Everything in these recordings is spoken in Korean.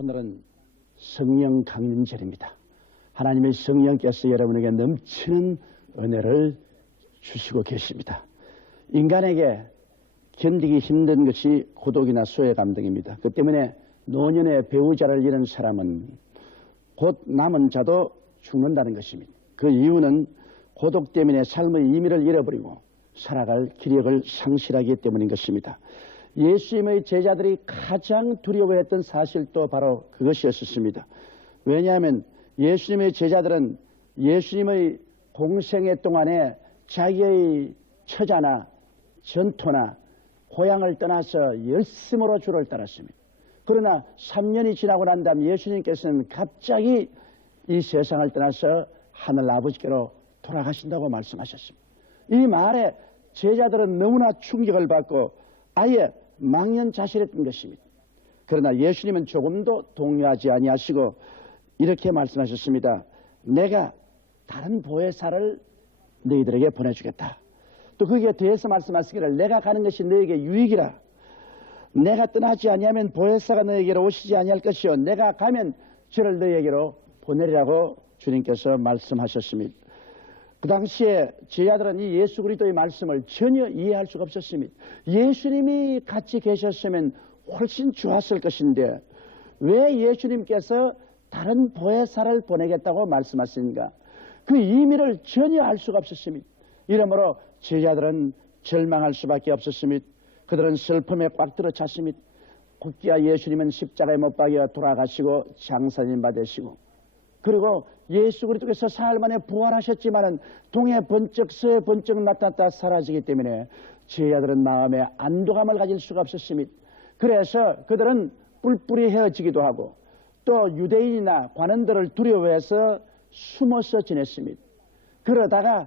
오늘은 성령 강림절입니다. 하나님의 성령께서 여러분에게 넘치는 은혜를 주시고 계십니다. 인간에게 견디기 힘든 것이 고독이나 소외감 등입니다. 그 때문에 노년의 배우자를 잃은 사람은 곧 남은 자도 죽는다는 것입니다. 그 이유는 고독 때문에 삶의 의미를 잃어버리고 살아갈 기력을 상실하기 때문인 것입니다. 예수님의 제자들이 가장 두려워했던 사실도 바로 그것이었습니다. 왜냐하면 예수님의 제자들은 예수님의 공생애 동안에 자기의 처자나 전토나 고향을 떠나서 열심으로 주를 따랐습니다. 그러나 3년이 지나고 난 다음 예수님께서는 갑자기 이 세상을 떠나서 하늘 아버지께로 돌아가신다고 말씀하셨습니다. 이 말에 제자들은 너무나 충격을 받고 아예 망연자실했던 것입니다. 그러나 예수님은 조금도 동요하지 아니하시고 이렇게 말씀하셨습니다. 내가 다른 보혜사를 너희들에게 보내주겠다. 또 거기에 대해서 말씀하시기를 내가 가는 것이 너에게 유익이라. 내가 떠나지 아니하면 보혜사가 너에게로 오시지 아니할 것이요 내가 가면 저를 너에게로 보내리라고 주님께서 말씀하셨습니다. 그 당시에 제자들은 이 예수 그리스도의 말씀을 전혀 이해할 수가 없었습니다. 예수님이 같이 계셨으면 훨씬 좋았을 것인데 왜 예수님께서 다른 보혜사를 보내겠다고 말씀하시는가? 그 의미를 전혀 알 수가 없었습니다. 이러므로 제자들은 절망할 수밖에 없었습니다. 그들은 슬픔에 꽉 들어찼습니다. 곧기야 예수님은 십자가에 못 박여 돌아가시고 장사님 받으시고 그리고 예수 그리스도께서 사흘 만에 부활하셨지만은 동해 번쩍 서해 번쩍 나타났다 사라지기 때문에 제자들은 마음에 안도감을 가질 수가 없었습니다. 그래서 그들은 뿔뿔이 헤어지기도 하고 또 유대인이나 관원들을 두려워해서 숨어서 지냈습니다. 그러다가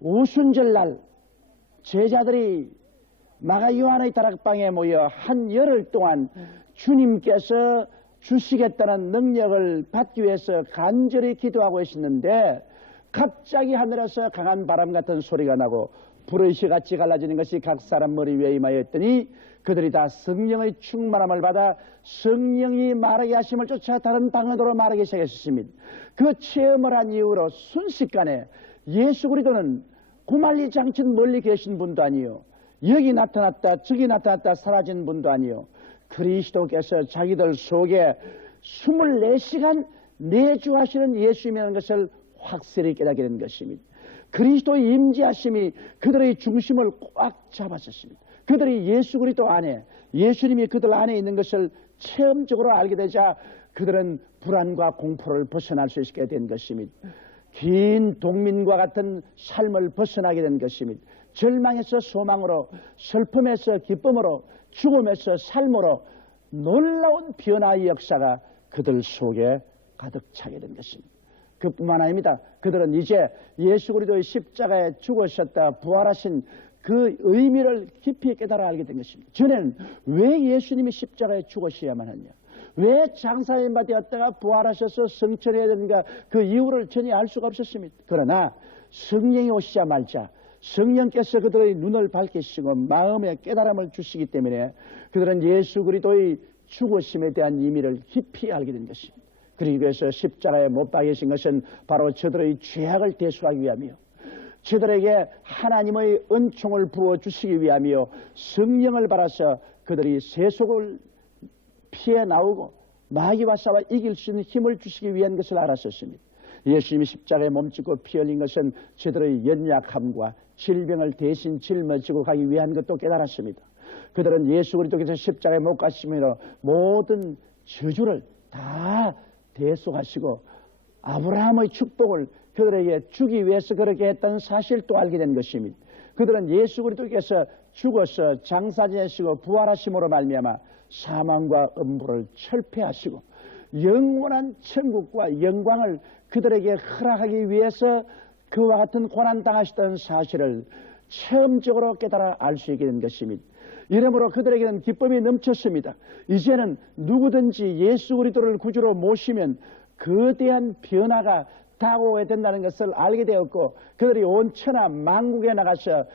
오순절날 제자들이 마가 요한의 다락방에 모여 한 열흘 동안 주님께서 주시겠다는 능력을 받기 위해서 간절히 기도하고 계셨는데 갑자기 하늘에서 강한 바람 같은 소리가 나고 불의 시같이 갈라지는 것이 각 사람 머리 위에 임하였더니 그들이 다 성령의 충만함을 받아 성령이 말하게 하심을 쫓아 다른 방언으로 말하기 시작했습니다. 그 체험을 한 이후로 순식간에 예수 그리스도는 구말리장천 멀리 계신 분도 아니요 여기 나타났다 저기 나타났다 사라진 분도 아니요 그리스도께서 자기들 속에 24시간 내주하시는 예수님이라는 것을 확실히 깨닫게 된 것입니다. 그리스도의 임재하심이 그들의 중심을 꽉 잡았었습니다. 그들이 예수 그리스도 안에 예수님이 그들 안에 있는 것을 체험적으로 알게 되자 그들은 불안과 공포를 벗어날 수 있게 된 것입니다. 긴 동민과 같은 삶을 벗어나게 된 것입니다. 절망에서 소망으로 슬픔에서 기쁨으로 죽음에서 삶으로 놀라운 변화의 역사가 그들 속에 가득 차게 된 것입니다. 그뿐만 아닙니다. 그들은 이제 예수 그리스도의 십자가에 죽으셨다 부활하신 그 의미를 깊이 깨달아 알게 된 것입니다. 전에는 왜 예수님이 십자가에 죽으셔야만 하냐, 왜 장사인바 되었다가 부활하셔서 성천해야 되는가, 그 이유를 전혀 알 수가 없었습니다. 그러나 성령이 오시자마자 성령께서 그들의 눈을 밝히시고 마음의 깨달음을 주시기 때문에 그들은 예수 그리스도의 죽으심에 대한 의미를 깊이 알게 된 것입니다. 그래서 십자가에 못 박이신 것은 바로 저들의 죄악을 대속하기 위함이요 저들에게 하나님의 은총을 부어주시기 위함이요 성령을 받아서 그들이 세속을 피해 나오고 마귀와 싸워 이길 수 있는 힘을 주시기 위한 것을 알았었습니다. 예수님이 십자가에 몸짓고 피 흘린 것은 저들의 연약함과 질병을 대신 짊어지고 가기 위한 것도 깨달았습니다. 그들은 예수 그리스도께서 십자가에 못 가시므로 모든 저주를 다 대속하시고 아브라함의 축복을 그들에게 주기 위해서 그렇게 했다는 사실도 알게 된 것입니다. 그들은 예수 그리스도께서 죽어서 장사 지내시고 부활하심으로 말미암아 사망과 음부를 철폐하시고 영원한 천국과 영광을 그들에게 허락하기 위해서 그와 같은 고난 당하시던 사실을 체험적으로 깨달아 알 수 있게 된 것입니다. 이러므로 그들에게는 기쁨이 넘쳤습니다. 이제는 누구든지 예수 그리스도를 구주로 모시면 거대한 변화가 다가오게 된다는 것을 알게 되었고 그들이 온 천하 만국에 나가서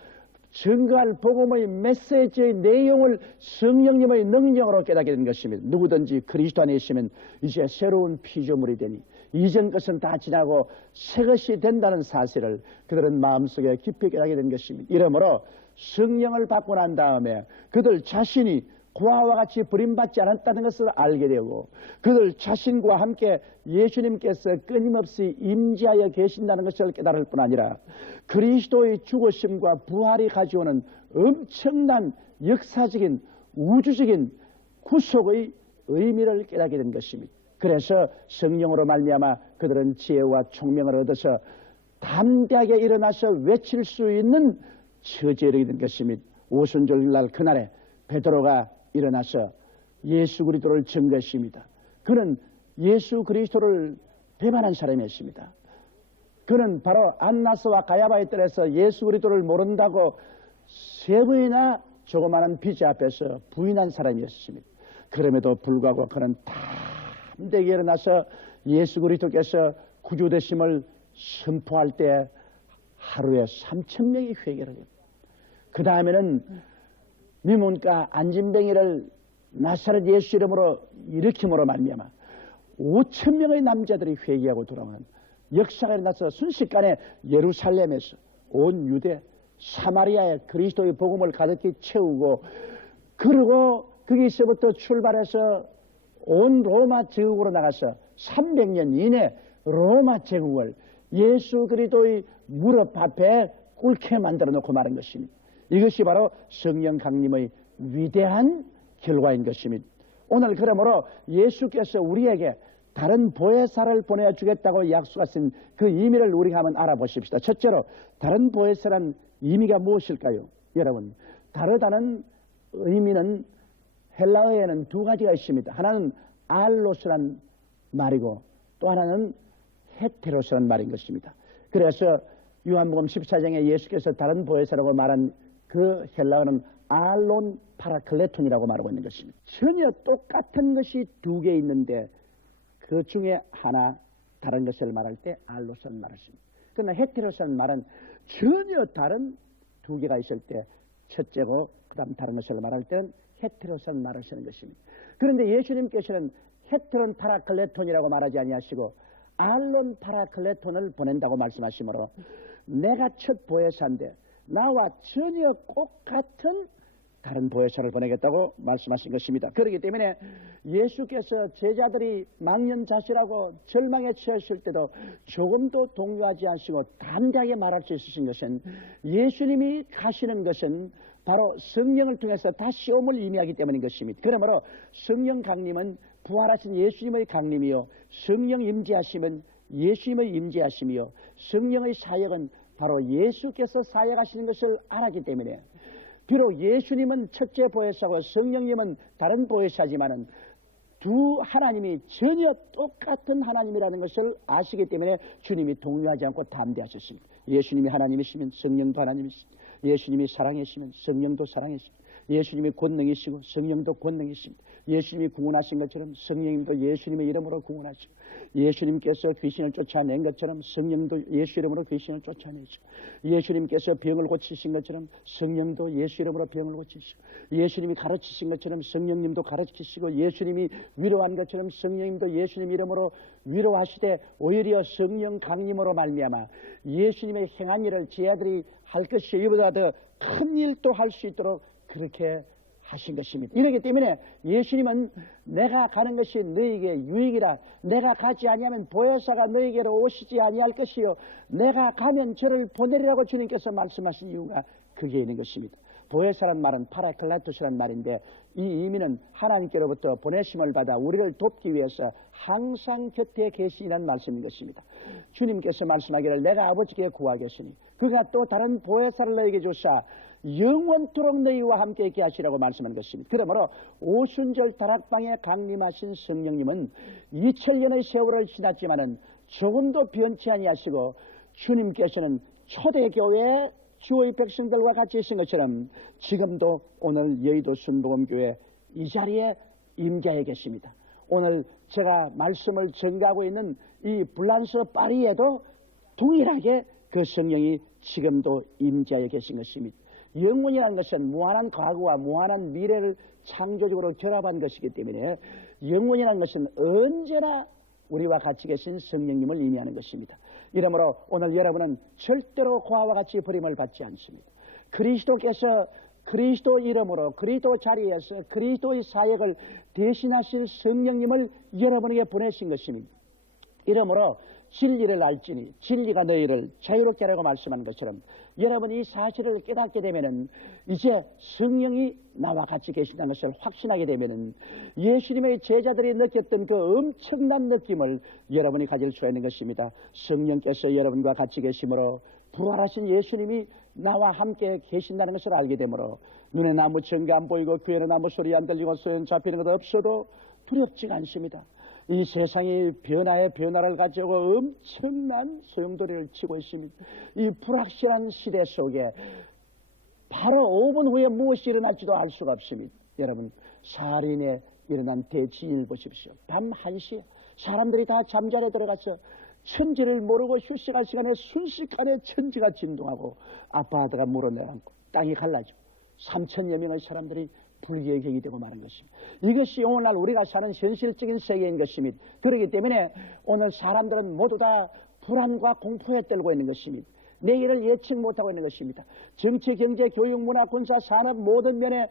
증거할 복음의 메시지의 내용을 성령님의 능력으로 깨닫게 된 것입니다. 누구든지 그리스도 안에 있으면 이제 새로운 피조물이 되니 이전 것은 다 지나고 새 것이 된다는 사실을 그들은 마음속에 깊이 깨닫게 된 것입니다. 이러므로 성령을 받고 난 다음에 그들 자신이 고아와 같이 버림받지 않았다는 것을 알게 되고 그들 자신과 함께 예수님께서 끊임없이 임재하여 계신다는 것을 깨달을 뿐 아니라 그리스도의 죽으심과 부활이 가져오는 엄청난 역사적인 우주적인 구속의 의미를 깨닫게 된 것입니다. 그래서 성령으로 말미암아 그들은 지혜와 총명을 얻어서 담대하게 일어나서 외칠 수 있는 처지에 이르게 된 것입니다. 오순절날 그날에 베드로가 일어나서 예수 그리스도를 증거했습니다. 그는 예수 그리스도를 배반한 사람이었습니다. 그는 바로 안나스와 가야바의 뜰에서 예수 그리스도를 모른다고 세 번이나 조그마한 비제 앞에서 부인한 사람이었습니다. 그럼에도 불구하고 그는 담대하게 일어나서 예수 그리스도께서 구주되심을 선포할 때 하루에 3,000명이 회개를 합니다. 그 다음에는 미문과 안진뱅이를 나사렛 예수 이름으로 일으킴으로 말미암아 5,000명의 남자들이 회개하고 돌아오는 역사가 일어나서 순식간에 예루살렘에서 온 유대 사마리아에 그리스도의 복음을 가득히 채우고 그리고 거기서부터 출발해서 온 로마 제국으로 나가서 300년 이내 로마 제국을 예수 그리스도의 무릎 앞에 꿇게 만들어 놓고 말한 것입니다. 이것이 바로 성령 강림의 위대한 결과인 것입니다. 오늘 그러므로 예수께서 우리에게 다른 보혜사를 보내주겠다고 약속하신 그 의미를 우리가 한번 알아보십시다. 첫째로 다른 보혜사란 의미가 무엇일까요? 여러분, 다르다는 의미는 헬라어에는 두 가지가 있습니다. 하나는 알로스란 말이고 또 하나는 헤테로스란 말인 것입니다. 그래서 요한복음 14장에 예수께서 다른 보혜사라고 말한 그 헬라어는 알론 파라클레톤이라고 말하고 있는 것입니다. 전혀 똑같은 것이 두 개 있는데 그 중에 하나 다른 것을 말할 때 알로스는 말했습니다. 그러나 헤테로스는 말은 전혀 다른 두 개가 있을 때 첫째고 그 다음 다른 것을 말할 때는 헤테로스는 말을 쓰는 것입니다. 그런데 예수님께서는 헤테론 파라클레톤이라고 말하지 아니하시고 알론 파라클레톤을 보낸다고 말씀하시므로 내가 첫 보혜사인데 나와 전혀 똑같은 다른 보혜사를 보내겠다고 말씀하신 것입니다. 그렇기 때문에 예수께서 제자들이 망연자실하고 절망에 처했을 때도 조금도 동요하지 않으시고 담대하게 말할 수 있으신 것은 예수님이 가시는 것은 바로 성령을 통해서 다시 옴을 의미하기 때문인 것입니다. 그러므로 성령 강림은 부활하신 예수님의 강림이요, 성령 임재하심은 예수님의 임재하심이요, 성령의 사역은 바로 예수께서 사역하시는 것을 알았기 때문에 비록 예수님은 첫째 보혜사고 성령님은 다른 보혜사지만은 두 하나님이 전혀 똑같은 하나님이라는 것을 아시기 때문에 주님이 동요하지 않고 담대하셨습니다. 예수님이 하나님이시면 성령도 하나님이십니다. 예수님이 사랑이시면 성령도 사랑이십니다. 예수님이 권능이시고 성령도 권능이십니다. 예수님이 구원하신 것처럼 성령님도 예수님의 이름으로 구원하시고 예수님께서 귀신을 쫓아낸 것처럼 성령도 예수 이름으로 귀신을 쫓아내시고 예수님께서 병을 고치신 것처럼 성령도 예수 이름으로 병을 고치시고 예수님이 가르치신 것처럼 성령님도 가르치시고 예수님이 위로한 것처럼 성령님도 예수님 이름으로 위로하시되 오히려 성령 강림으로 말미암아 예수님의 행한 일을 제 아들이 할 것이 이보다 더 큰 일도 할 수 있도록 그렇게 하신 것입니다. 이렇기 때문에 예수님은 내가 가는 것이 너에게 유익이라 내가 가지 아니하면 보혜사가 너에게로 오시지 아니할 것이요 내가 가면 저를 보내리라고 주님께서 말씀하신 이유가 그게 있는 것입니다. 보혜사란 말은 파라클라토스란 말인데 이 의미는 하나님께로부터 보내심을 받아 우리를 돕기 위해서 항상 곁에 계시는 말씀인 것입니다. 주님께서 말씀하기를 내가 아버지께 구하겠으니 그가 또 다른 보혜사를 너에게 주사 영원토록 너희와 함께 있게 하시라고 말씀한 것입니다. 그러므로 오순절 다락방에 강림하신 성령님은 2000년의 세월을 지났지만은 조금도 변치 아니하시고 주님께서는 초대교회 주의 백성들과 같이 있은 것처럼 지금도 오늘 여의도 순복음교회 이 자리에 임재해 계십니다. 오늘 제가 말씀을 전가하고 있는 이 불란서 파리에도 동일하게 그 성령이 지금도 임재해 계신 것입니다. 영혼이라는 것은 무한한 과거와 무한한 미래를 창조적으로 결합한 것이기 때문에 영혼이라는 것은 언제나 우리와 같이 계신 성령님을 의미하는 것입니다. 이러므로 오늘 여러분은 절대로 고아와 같이 버림을 받지 않습니다. 그리스도께서 그리스도 이름으로 그리스도 자리에서 그리스도의 사역을 대신하실 성령님을 여러분에게 보내신 것입니다. 이러므로 진리를 알지니 진리가 너희를 자유롭게 하라고 말씀한 것처럼 여러분이 이 사실을 깨닫게 되면은 이제 성령이 나와 같이 계신다는 것을 확신하게 되면은 예수님의 제자들이 느꼈던 그 엄청난 느낌을 여러분이 가질 수 있는 것입니다. 성령께서 여러분과 같이 계심으로 부활하신 예수님이 나와 함께 계신다는 것을 알게 되므로 눈에 아무 증거 안 보이고 귀에는 아무 소리 안 들리고 소용 잡히는 것 없어도 두렵지가 않습니다. 이 세상이 변화를 가지고 엄청난 소용돌이를 치고 있습니다. 이 불확실한 시대 속에 바로 5분 후에 무엇이 일어날지도 알 수가 없습니다. 여러분, 살인에 일어난 대지진을 보십시오. 밤 1시에 사람들이 다 잠자리에 들어가서 천지를 모르고 휴식할 시간에 순식간에 천지가 진동하고 아파트가 물어내고 땅이 갈라지고 3천여 명의 사람들이 불기의 격이 되고 마는 것입니다. 이것이 오늘날 우리가 사는 현실적인 세계인 것입니다. 그렇기 때문에 오늘 사람들은 모두 다 불안과 공포에 떨고 있는 것입니다. 내일을 예측 못하고 있는 것입니다. 정치, 경제, 교육, 문화, 군사, 산업 모든 면에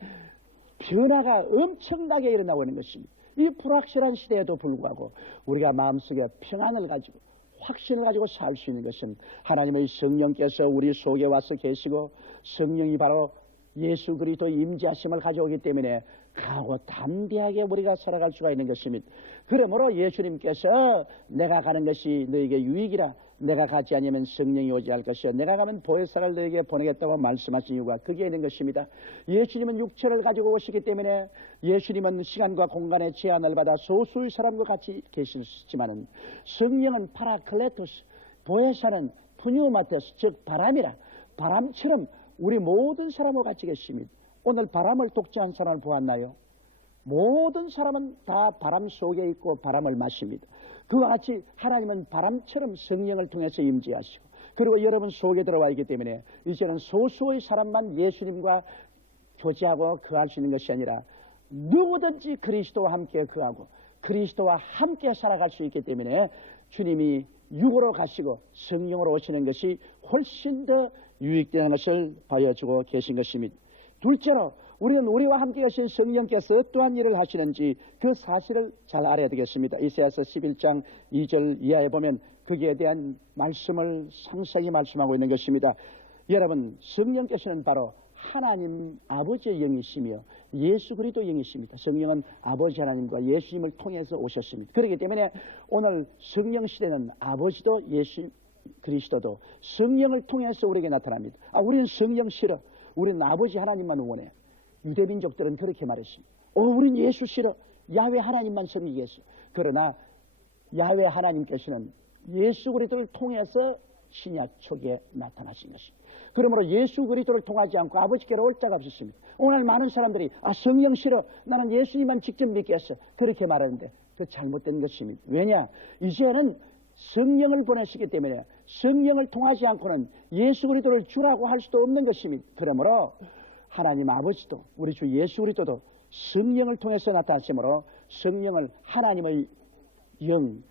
변화가 엄청나게 일어나고 있는 것입니다. 이 불확실한 시대에도 불구하고 우리가 마음속에 평안을 가지고 확신을 가지고 살 수 있는 것은 하나님의 성령께서 우리 속에 와서 계시고 성령이 바로 예수 그리스도 임재하심을 가져오기 때문에 강하고 담대하게 우리가 살아갈 수가 있는 것입니다. 그러므로 예수님께서 내가 가는 것이 너에게 유익이라 내가 가지 않으면 성령이 오지 않을 것이요 내가 가면 보혜사를 너에게 보내겠다고 말씀하신 이유가 그게 있는 것입니다. 예수님은 육체를 가지고 오시기 때문에 예수님은 시간과 공간의 제한을 받아 소수의 사람과 같이 계시지만은 성령은 파라클레토스, 보혜사는 푸뉴마테스 즉 바람이라 바람처럼 우리 모든 사람과 같이 계십니다. 오늘 바람을 독재한 사람을 보았나요? 모든 사람은 다 바람 속에 있고 바람을 마십니다. 그와 같이 하나님은 바람처럼 성령을 통해서 임재하시고 그리고 여러분 속에 들어와 있기 때문에 이제는 소수의 사람만 예수님과 교제하고 거할 수 있는 것이 아니라 누구든지 그리스도와 함께 거하고 그리스도와 함께 살아갈 수 있기 때문에 주님이 육으로 가시고 성령으로 오시는 것이 훨씬 더 유익되는 것을 보여주고 계신 것입니다. 둘째로 우리는 우리와 함께 하신 성령께서 어떠한 일을 하시는지 그 사실을 잘 알아야 되겠습니다. 이사야서 11장 2절 이하에 보면 거기에 대한 말씀을 상세히 말씀하고 있는 것입니다. 여러분, 성령께서는 바로 하나님 아버지의 영이시며 예수 그리스도의 영이십니다. 성령은 아버지 하나님과 예수님을 통해서 오셨습니다. 그렇기 때문에 오늘 성령 시대는 아버지도 예수 그리스도도 성령을 통해서 우리에게 나타납니다. 우리는 성령 싫어. 우리는 아버지 하나님만 원해. 유대민족들은 그렇게 말했습니다. 우리는 예수 싫어. 야훼 하나님만 섬기겠어. 그러나 야훼 하나님께서는 예수 그리스도를 통해서 신약 초기에 나타나신 것입니다. 그러므로 예수 그리스도를 통하지 않고 아버지께로 올 자가 없었습니다. 오늘 많은 사람들이 성령 싫어. 나는 예수님만 직접 믿겠어. 그렇게 말하는데 그 잘못된 것입니다. 왜냐? 이제는 성령을 보내시기 때문에 성령을 통하지 않고는 예수 그리스도를 주라고 할 수도 없는 것입니다. 그러므로 하나님 아버지도 우리 주 예수 그리스도도 성령을 통해서 나타나심으로 성령을 하나님의 영,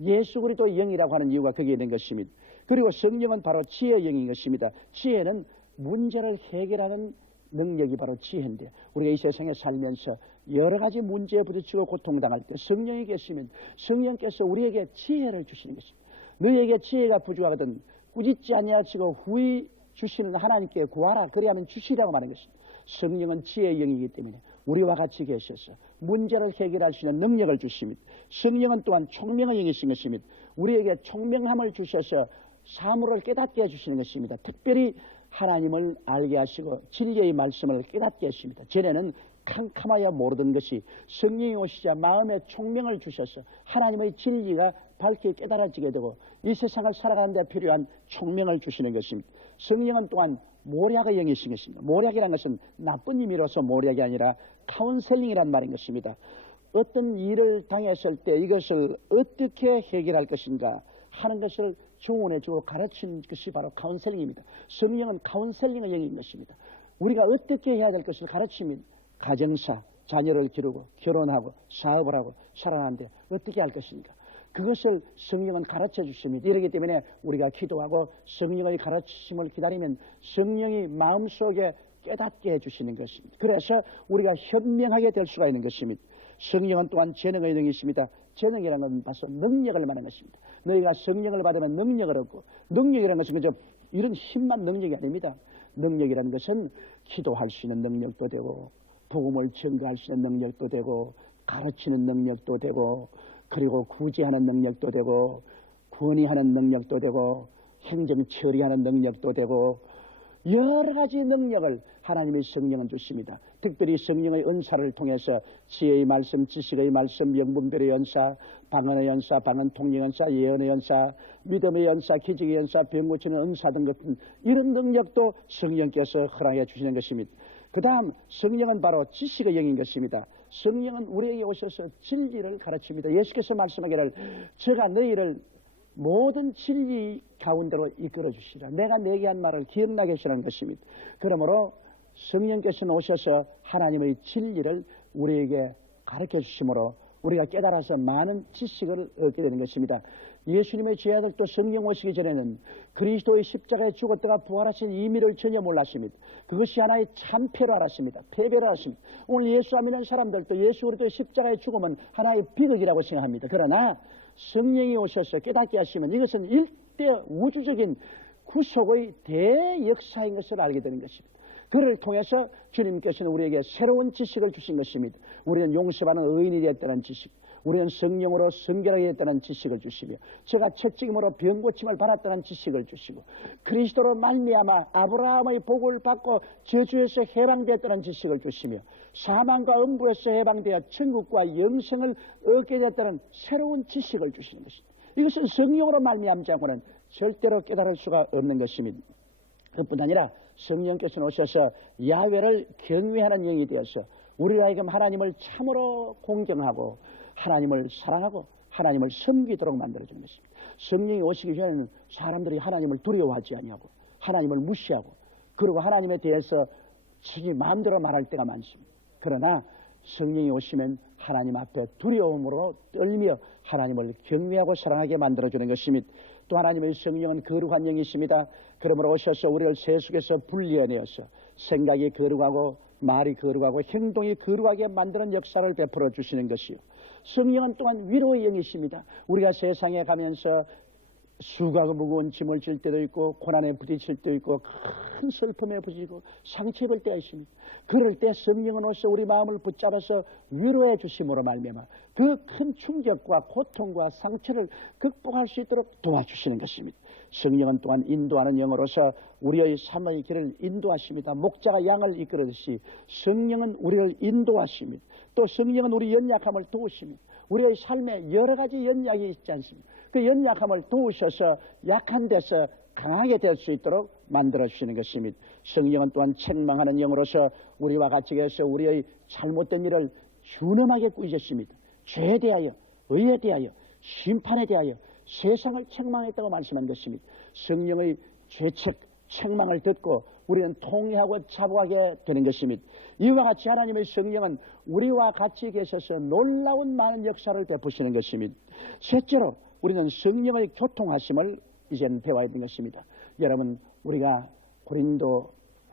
예수 그리스도의 영이라고 하는 이유가 거기에 있는 것입니다. 그리고 성령은 바로 지혜의 영인 것입니다. 지혜는 문제를 해결하는 능력이 바로 지혜인데 우리가 이 세상에 살면서 여러 가지 문제에 부딪히고 고통당할 때 성령이 계시면 성령께서 우리에게 지혜를 주시는 것입니다. 너희에게 지혜가 부족하거든 꾸짖지 아니하시고 후히 주시는 하나님께 구하라 그리하면 주시라고 말하는 것입니다. 성령은 지혜의 영이기 때문에 우리와 같이 계셔서 문제를 해결할 수 있는 능력을 주십니다. 성령은 또한 총명의 영이신 것입니다. 우리에게 총명함을 주셔서 사물을 깨닫게 해주시는 것입니다. 특별히 하나님을 알게 하시고 진리의 말씀을 깨닫게 하십니다. 전에는 캄캄하여 모르던 것이 성령이 오시자 마음에 총명을 주셔서 하나님의 진리가 밝게 깨달아지게 되고 이 세상을 살아가는 데 필요한 총명을 주시는 것입니다. 성령은 또한 모략의 영이신 것입니다. 모략이라는 것은 나쁜 의미로서 모략이 아니라 카운셀링이란 말인 것입니다. 어떤 일을 당했을 때 이것을 어떻게 해결할 것인가 하는 것을 조언해주고 가르치는 것이 바로 카운셀링입니다. 성령은 카운셀링의 영인 것입니다. 우리가 어떻게 해야 될 것을 가르치면 가정사, 자녀를 기르고 결혼하고 사업을 하고 살아가는데 어떻게 할 것인가. 그것을 성령은 가르쳐 주십니다. 이러기 때문에 우리가 기도하고 성령의 가르치심을 기다리면 성령이 마음속에 깨닫게 해주시는 것입니다. 그래서 우리가 현명하게 될 수가 있는 것입니다. 성령은 또한 재능의 능이십니다. 재능이라는 건 봐서 능력을 말하는 것입니다. 너희가 성령을 받으면 능력을 얻고, 능력이라는 것은 그저 이런 힘만 능력이 아닙니다. 능력이라는 것은 기도할 수 있는 능력도 되고, 복음을 전가할 수 있는 능력도 되고, 가르치는 능력도 되고, 그리고 구제하는 능력도 되고, 권위하는 능력도 되고, 행정 처리하는 능력도 되고, 여러 가지 능력을 하나님의 성령은 주십니다. 특별히 성령의 은사를 통해서 지혜의 말씀, 지식의 말씀, 영분별의 연사, 방언의 연사, 방언 통역 연사, 예언의 연사, 믿음의 연사, 기적의 연사, 병 고치는 은사 등 같은 이런 능력도 성령께서 허락해 주시는 것입니다. 그 다음 성령은 바로 지식의 영인 것입니다. 성령은 우리에게 오셔서 진리를 가르칩니다. 예수께서 말씀하기를 제가 너희를 모든 진리 가운데로 이끌어 주시라. 내가 내게 한 말을 기억나게 하시는 것입니다. 그러므로 성령께서는 오셔서 하나님의 진리를 우리에게 가르쳐 주심으로 우리가 깨달아서 많은 지식을 얻게 되는 것입니다. 예수님의 제자들도 성령 오시기 전에는 그리스도의 십자가에 죽었다가 부활하신 의미를 전혀 몰랐습니다. 그것이 하나의 참패로 알았습니다. 패배로 알았습니다. 오늘 예수 안 믿는 사람들도 예수 그리스도의 십자가에 죽으면 하나의 비극이라고 생각합니다. 그러나 성령이 오셔서 깨닫게 하시면 이것은 일대 우주적인 구속의 대역사인 것을 알게 되는 것입니다. 그를 통해서 주님께서는 우리에게 새로운 지식을 주신 것입니다. 우리는 용서받는 의인이 되었다는 지식, 우리는 성령으로 성결하게 됐다는 지식을 주시며, 제가 채찍임으로 병고침을 받았다는 지식을 주시고, 그리스도로 말미암아 아브라함의 복을 받고 저주에서 해방되었다는 지식을 주시며, 사망과 음부에서 해방되어 천국과 영생을 얻게 됐다는 새로운 지식을 주시는 것입니다. 이것은 성령으로 말미암지 않고는 절대로 깨달을 수가 없는 것입니다. 그뿐 아니라 성령께서는 오셔서 야훼를 경외하는 영이 되어서 우리가 지금 하나님을 참으로 공경하고 하나님을 사랑하고 하나님을 섬기도록 만들어주는 것입니다. 성령이 오시기 전에는 사람들이 하나님을 두려워하지 아니하고 하나님을 무시하고 그리고 하나님에 대해서 자기 마음대로 말할 때가 많습니다. 그러나 성령이 오시면 하나님 앞에 두려움으로 떨며 하나님을 경외하고 사랑하게 만들어주는 것입니다. 또 하나님의 성령은 거룩한 영이십니다. 그러므로 오셔서 우리를 세속에서 분리해내어서 생각이 거룩하고 말이 거룩하고 행동이 거룩하게 만드는 역사를 베풀어 주시는 것이요. 성령은 또한 위로의 영이십니다. 우리가 세상에 가면서 수고하고 무거운 짐을 질 때도 있고 고난에 부딪힐 때도 있고 큰 슬픔에 부딪히고 상처 입을 때가 있습니다. 그럴 때 성령은 오셔서 우리 마음을 붙잡아서 위로해 주심으로 말미암아 그 큰 충격과 고통과 상처를 극복할 수 있도록 도와주시는 것입니다. 성령은 또한 인도하는 영으로서 우리의 삶의 길을 인도하십니다. 목자가 양을 이끌듯이 성령은 우리를 인도하십니다. 또 성령은 우리 연약함을 도우십니다. 우리의 삶에 여러 가지 연약이 있지 않습니까? 그 연약함을 도우셔서 약한 데서 강하게 될 수 있도록 만들어주시는 것입니다. 성령은 또한 책망하는 영으로서 우리와 같이 해서 우리의 잘못된 일을 준엄하게 꾸짖으십니다. 죄에 대하여, 의에 대하여, 심판에 대하여 세상을 책망했다고 말씀한 것입니다. 성령의 죄책, 책망을 듣고 우리는 통회하고 자복하게 되는 것입니다. 이와 같이 하나님의 성령은 우리와 같이 계셔서 놀라운 많은 역사를 베푸시는 것입니다. 셋째로 우리는 성령의 교통하심을 이제는 배워야 되는 것입니다. 여러분, 우리가 고린도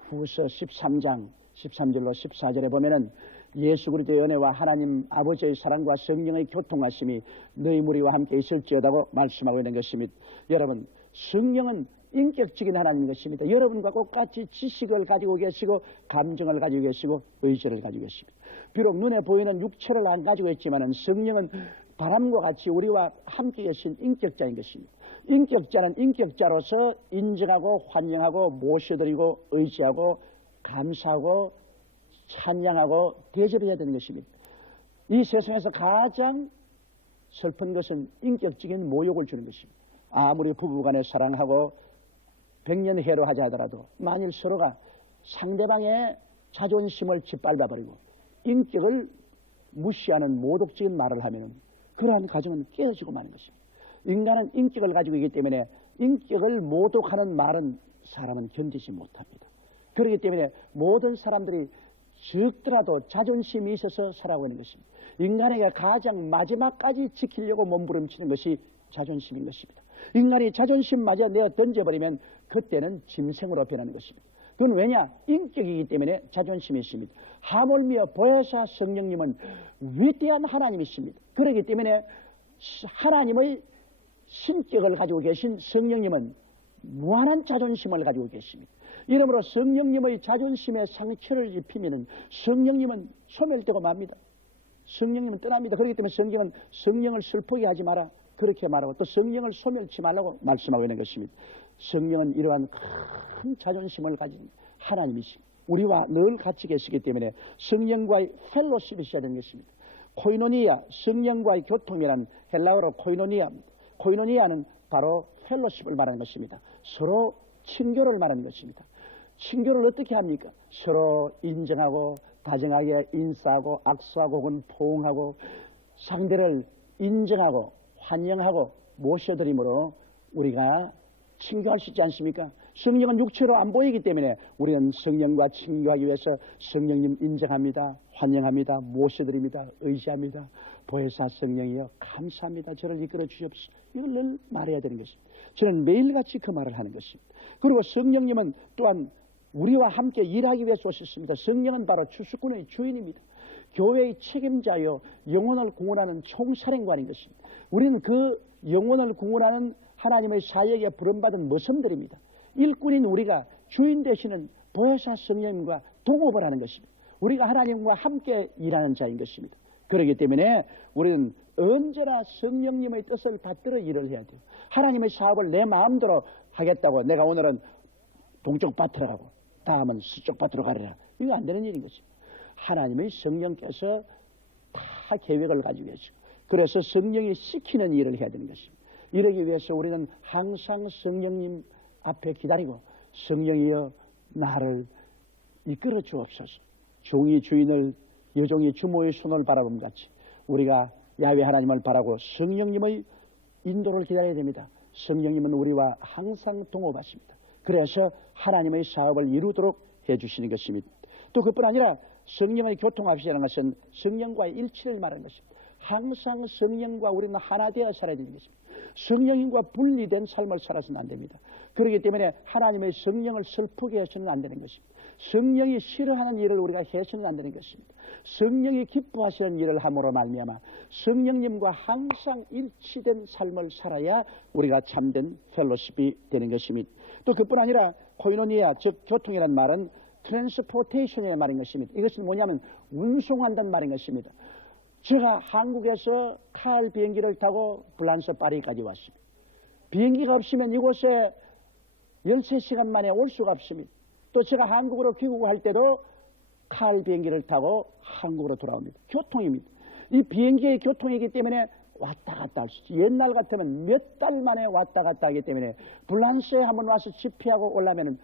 후서 13장 13절로 14절에 보면은 예수 그리스도의 은혜와 하나님 아버지의 사랑과 성령의 교통하심이 너희 무리와 함께 있을지어다고 말씀하고 있는 것입니다. 여러분, 성령은 인격적인 하나님인 것입니다. 여러분과 똑같이 지식을 가지고 계시고 감정을 가지고 계시고 의지를 가지고 계십니다. 비록 눈에 보이는 육체를 안 가지고 있지만 성령은 바람과 같이 우리와 함께 계신 인격자인 것입니다. 인격자는 인격자로서 인정하고 환영하고 모셔드리고 의지하고 감사하고 찬양하고 대접해야 되는 것입니다. 이 세상에서 가장 슬픈 것은 인격적인 모욕을 주는 것입니다. 아무리 부부간에 사랑하고 백년해로 하자 하더라도 만일 서로가 상대방의 자존심을 짓밟아버리고 인격을 무시하는 모독적인 말을 하면 그러한 가정은 깨어지고 마는 것입니다. 인간은 인격을 가지고 있기 때문에 인격을 모독하는 말은 사람은 견디지 못합니다. 그렇기 때문에 모든 사람들이 적더라도 자존심이 있어서 살아가는 것입니다. 인간에게 가장 마지막까지 지키려고 몸부림치는 것이 자존심인 것입니다. 인간이 자존심마저 내어 던져버리면 그때는 짐승으로 변하는 것입니다. 그건 왜냐? 인격이기 때문에 자존심이 있습니다. 하물며 보혜사 성령님은 위대한 하나님이십니다. 그렇기 때문에 하나님의 신격을 가지고 계신 성령님은 무한한 자존심을 가지고 계십니다. 이러므로 성령님의 자존심에 상처를 입히면 성령님은 소멸되고 맙니다. 성령님은 떠납니다. 그렇기 때문에 성경은 성령을 슬프게 하지 마라 그렇게 말하고, 또 성령을 소멸치 말라고 말씀하고 있는 것입니다. 성령은 이러한 큰 자존심을 가진 하나님이십니다. 우리와 늘 같이 계시기 때문에 성령과의 펠로십이 있어야 되는 것입니다. 코이노니아, 성령과의 교통이란 헬라어로 코이노니아입니다. 코이노니아는 바로 펠로십을 말하는 것입니다. 서로 친교를 말하는 것입니다. 친교를 어떻게 합니까? 서로 인정하고 다정하게 인사하고 악수하고 혹은 포옹하고 상대를 인정하고 환영하고 모셔드림으로 우리가 친교할 수 있지 않습니까? 성령은 육체로 안 보이기 때문에 우리는 성령과 친교하기 위해서 성령님 인정합니다. 환영합니다. 모셔드립니다. 의지합니다. 보혜사 성령이여 감사합니다. 저를 이끌어 주시옵소서. 이걸 늘 말해야 되는 것입니다. 저는 매일같이 그 말을 하는 것입니다. 그리고 성령님은 또한 우리와 함께 일하기 위해서 오셨습니다. 성령은 바로 주수꾼의 주인입니다. 교회의 책임자요 영혼을 구원하는 총사령관인 것입니다. 우리는 그 영혼을 구원하는 하나님의 사역에 부름받은 머슴들입니다. 일꾼인 우리가 주인 되시는 보혜사 성령님과 동업을 하는 것입니다. 우리가 하나님과 함께 일하는 자인 것입니다. 그렇기 때문에 우리는 언제나 성령님의 뜻을 받들어 일을 해야 돼요. 하나님의 사업을 내 마음대로 하겠다고 내가 오늘은 동쪽 밭으로 가고 다음은 서쪽 밭으로 가리라, 이거 안 되는 일인 것입니다. 하나님의 성령께서 다 계획을 가지고 계시고, 그래서 성령이 시키는 일을 해야 되는 것입니다. 이러기 위해서 우리는 항상 성령님 앞에 기다리고, 성령이여 나를 이끌어 주옵소서. 종이 주인을, 여종이 주모의 손을 바라봄 같이 우리가 야훼 하나님을 바라고 성령님의 인도를 기다려야 됩니다. 성령님은 우리와 항상 동업하십니다. 그래서 하나님의 사업을 이루도록 해주시는 것입니다. 또 그뿐 아니라 성령의 교통합시라는 것은 성령과의 일치를 말하는 것입니다. 항상 성령과 우리는 하나 되어 살아야 되는 것입니다. 성령님과 분리된 삶을 살아서는 안 됩니다. 그렇기 때문에 하나님의 성령을 슬프게 해서는 안 되는 것입니다. 성령이 싫어하는 일을 우리가 해서는 안 되는 것입니다. 성령이 기뻐하시는 일을 함으로 말미암아 성령님과 항상 일치된 삶을 살아야 우리가 참된 펠로십이 되는 것입니다. 또 그뿐 아니라 코이노니아, 즉 교통이라는 말은 트랜스포테이션의 말인 것입니다. 이것은 뭐냐면 운송한다는 말인 것입니다. 제가 한국에서 칼 비행기를 타고 프랑스 파리까지 왔습니다. 비행기가 없으면 이곳에 13시간 만에 올 수가 없습니다. 또 제가 한국으로 귀국할 때도 칼 비행기를 타고 한국으로 돌아옵니다. 교통입니다. 이 비행기의 교통이기 때문에 왔다 갔다 할 수 있지. 옛날 같으면 몇 달 만에 왔다 갔다 하기 때문에 프랑스에 한번 와서 집회하고 오려면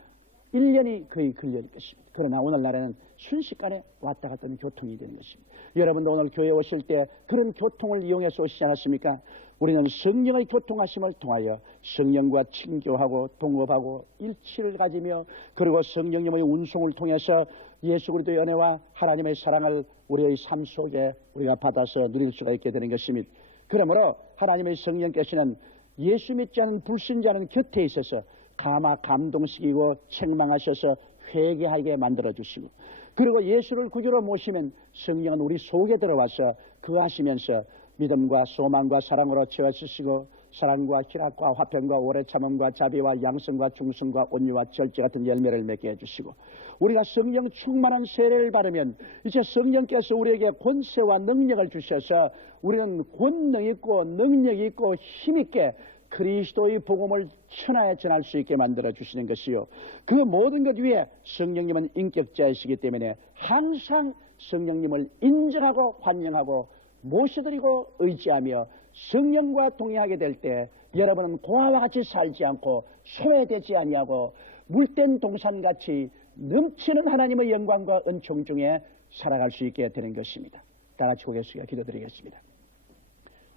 1년이 거의 걸릴 것입니다. 그러나 오늘날에는 순식간에 왔다 갔다 하는 교통이 되는 것입니다. 여러분도 오늘 교회에 오실 때 그런 교통을 이용해서 오시지 않았습니까? 우리는 성령의 교통하심을 통하여 성령과 친교하고 동업하고 일치를 가지며, 그리고 성령님의 운송을 통해서 예수 그리스도의 은혜와 하나님의 사랑을 우리의 삶 속에 우리가 받아서 누릴 수가 있게 되는 것입니다. 그러므로 하나님의 성령께서는 예수 믿지 않은 불신자는 곁에 있어서 감동시키고 책망하셔서 회개하게 만들어주시고, 그리고 예수를 구주로 모시면 성령은 우리 속에 들어와서 거하시면서 믿음과 소망과 사랑으로 채워주시고, 사랑과 희락과 화평과 오래 참음과 자비와 양성과 중성과 온유와 절제 같은 열매를 맺게 해주시고, 우리가 성령 충만한 세례를 받으면 이제 성령께서 우리에게 권세와 능력을 주셔서 우리는 권능 있고 능력 있고 힘 있게 그리스도의 복음을 천하에 전할 수 있게 만들어 주시는 것이요, 그 모든 것 위에 성령님은 인격자이시기 때문에 항상 성령님을 인정하고 환영하고 모셔드리고 의지하며 성령과 동행하게 될 때 여러분은 고아와 같이 살지 않고 소외되지 아니하고 물된 동산같이 넘치는 하나님의 영광과 은총 중에 살아갈 수 있게 되는 것입니다. 다 같이 고개 숙여 기도드리겠습니다.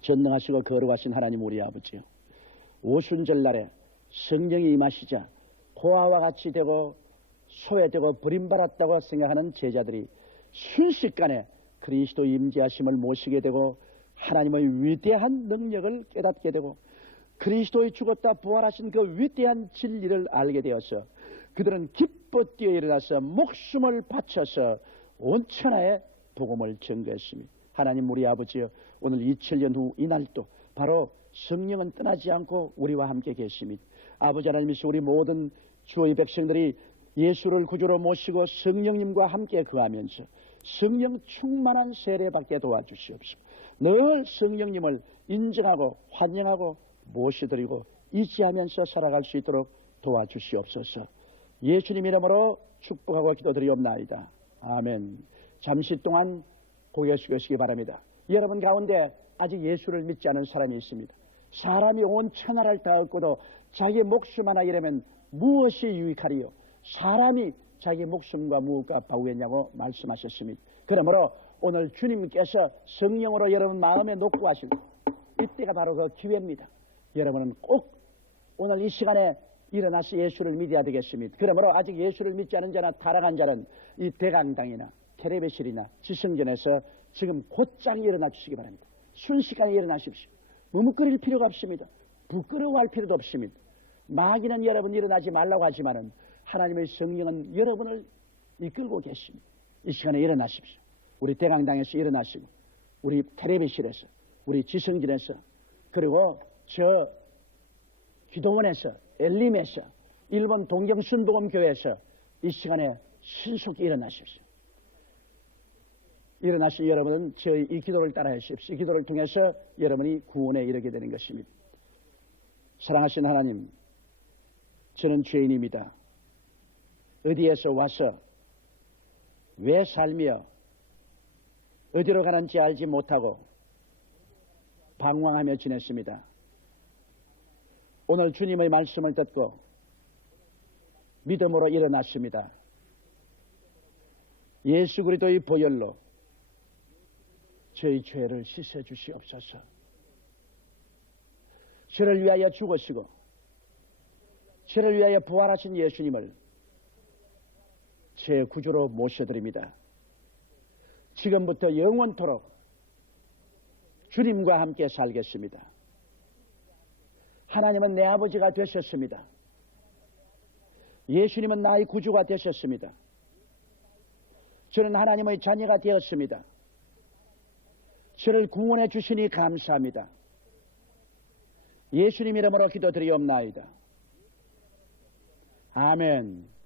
전능하시고 거룩하신 하나님 우리 아버지요, 오순절날에 성령이 임하시자 고아와 같이 되고 소외되고 버림받았다고 생각하는 제자들이 순식간에 그리스도 임재하심을 모시게 되고 하나님의 위대한 능력을 깨닫게 되고 그리스도의 죽었다 부활하신 그 위대한 진리를 알게 되어서 그들은 기뻐 뛰어 일어나서 목숨을 바쳐서 온 천하에 복음을 전거했습니다. 하나님 우리 아버지여, 오늘 2000년 후 이날도 바로 성령은 떠나지 않고 우리와 함께 계십니다. 아버지 하나님이서 우리 모든 주의 백성들이 예수를 구주로 모시고 성령님과 함께 거하면서 성령 충만한 세례받게 도와주시옵소서. 늘 성령님을 인정하고 환영하고 모시드리고 의지하면서 살아갈 수 있도록 도와주시옵소서. 예수님 이름으로 축복하고 기도드리옵나이다. 아멘. 잠시 동안 고개 숙이시기 바랍니다. 여러분 가운데 아직 예수를 믿지 않은 사람이 있습니다. 사람이 온 천하를 다 얻고도 자기 목숨 하나 잃으면 무엇이 유익하리요? 사람이 자기 목숨과 무엇과 바우겠냐고 말씀하셨습니다. 그러므로 오늘 주님께서 성령으로 여러분 마음에 놓고 하시고 이때가 바로 그 기회입니다. 여러분은 꼭 오늘 이 시간에 일어나서 예수를 믿어야 되겠습니다. 그러므로 아직 예수를 믿지 않은 자나 타락한 자는 이 대강당이나 텔레비실이나 지성전에서 지금 곧장 일어나 주시기 바랍니다. 순식간에 일어나십시오. 머뭇거릴 필요가 없습니다. 부끄러워할 필요도 없습니다. 마귀는 여러분 일어나지 말라고 하지만은 하나님의 성령은 여러분을 이끌고 계십니다. 이 시간에 일어나십시오. 우리 대강당에서 일어나시고 우리 텔레비실에서 우리 지성전에서 그리고 저 기도원에서 엘림에서 일본 동경순복음교회에서 이 시간에 신속히 일어나십시오. 일어나신 여러분은 저희 이 기도를 따라 하십시오. 이 기도를 통해서 여러분이 구원에 이르게 되는 것입니다. 사랑하신 하나님, 저는 죄인입니다. 어디에서 와서 왜 살며 어디로 가는지 알지 못하고 방황하며 지냈습니다. 오늘 주님의 말씀을 듣고 믿음으로 일어났습니다. 예수 그리스도의 보혈로 저희 죄를 씻어 주시옵소서. 저를 위하여 죽으시고 저를 위하여 부활하신 예수님을 제 구주로 모셔드립니다. 지금부터 영원토록 주님과 함께 살겠습니다. 하나님은 내 아버지가 되셨습니다. 예수님은 나의 구주가 되셨습니다. 저는 하나님의 자녀가 되었습니다. 저를 구원해 주시니 감사합니다. 예수님 이름으로 기도드리옵나이다. 아멘.